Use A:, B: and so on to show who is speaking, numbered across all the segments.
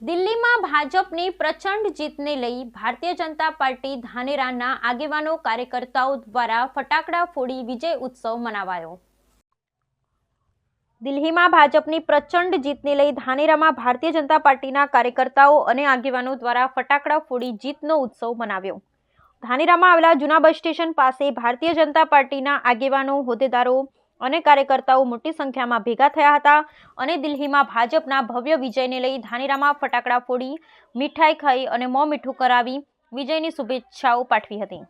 A: દિલ્હીમાં ભાજપની પ્રચંડ જીતને લઈ ભારતીય જનતા પાર્ટી ધાનેરાના આગેવાનો કાર્યકર્તાઓ દ્વારા ફટાકડા ફોડી વિજય ઉત્સવ મનાવાયો. દિલ્હીમાં ભાજપની પ્રચંડ જીતને લઈ ધાનેરામાં ભારતીય જનતા પાર્ટીના કાર્યકર્તાઓ અને આગેવાનો દ્વારા ફટાકડા ફોડી જીતનો ઉત્સવ મનાવ્યો. ધાનેરામાં આવેલા જૂના બસ સ્ટેશન પાસે ભારતીય જનતા પાર્ટીના આગેવાનો, હોદ્દેદારો અને કાર્યકર્તાઓ મોટી સંખ્યામાં ભેગા થયા હતા અને દિલ્હીમાં ભાજપના ભવ્ય વિજયને લઈ ધાનેરામાં ફટાકડા ફોડી, મીઠાઈ ખાઈ અને મોં મીઠું કરાવી વિજયની શુભેચ્છાઓ પાઠવી હતી.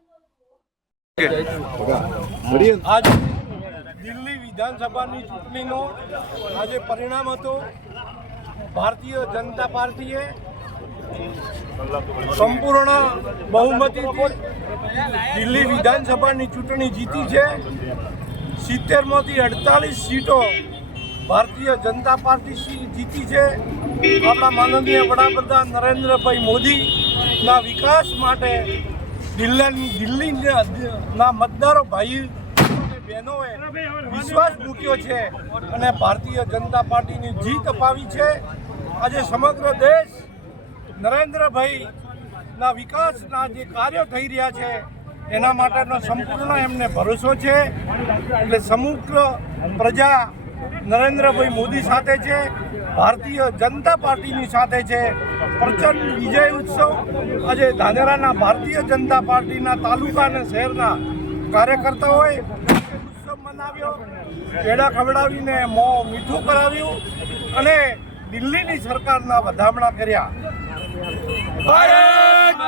B: દિલ્હી વિધાનસભાની ચૂંટણીનો આજે પરિણામ હતો. ભારતીય જનતા પાર્ટીએ સંપૂર્ણ બહુમતીથી દિલ્હી વિધાનસભાની ચૂંટણી જીતી છે. સિત્તેરમાંથી અડતાલીસ સીટો ભારતીય જનતા પાર્ટી જીતી છે. આપણા માનનીય વડાપ્રધાન નરેન્દ્રભાઈ મોદીના વિકાસ માટે દિલ્હી દિલ્હીના મતદારો ભાઈ બહેનોએ વિશ્વાસ મૂક્યો છે અને ભારતીય જનતા પાર્ટીની જીત અપાવી છે. આજે સમગ્ર દેશ નરેન્દ્રભાઈના વિકાસના જે કાર્યો થઈ રહ્યા છે એના માટેનો સંપૂર્ણ એમને ભરોસો છે. એટલે સમગ્ર પ્રજા નરેન્દ્રભાઈ મોદી સાથે છે, ભારતીય જનતા પાર્ટીની સાથે છે. પ્રચંડ વિજય ઉત્સવ. આજે ધાનેરાના ભારતીય જનતા પાર્ટીના તાલુકા અને શહેરના કાર્યકર્તાઓએ ઉત્સવ મનાવ્યો. પેડા ખવડાવીને મોં મીઠું કરાવ્યું અને દિલ્હીની સરકારના વધામણા કર્યા. ભારત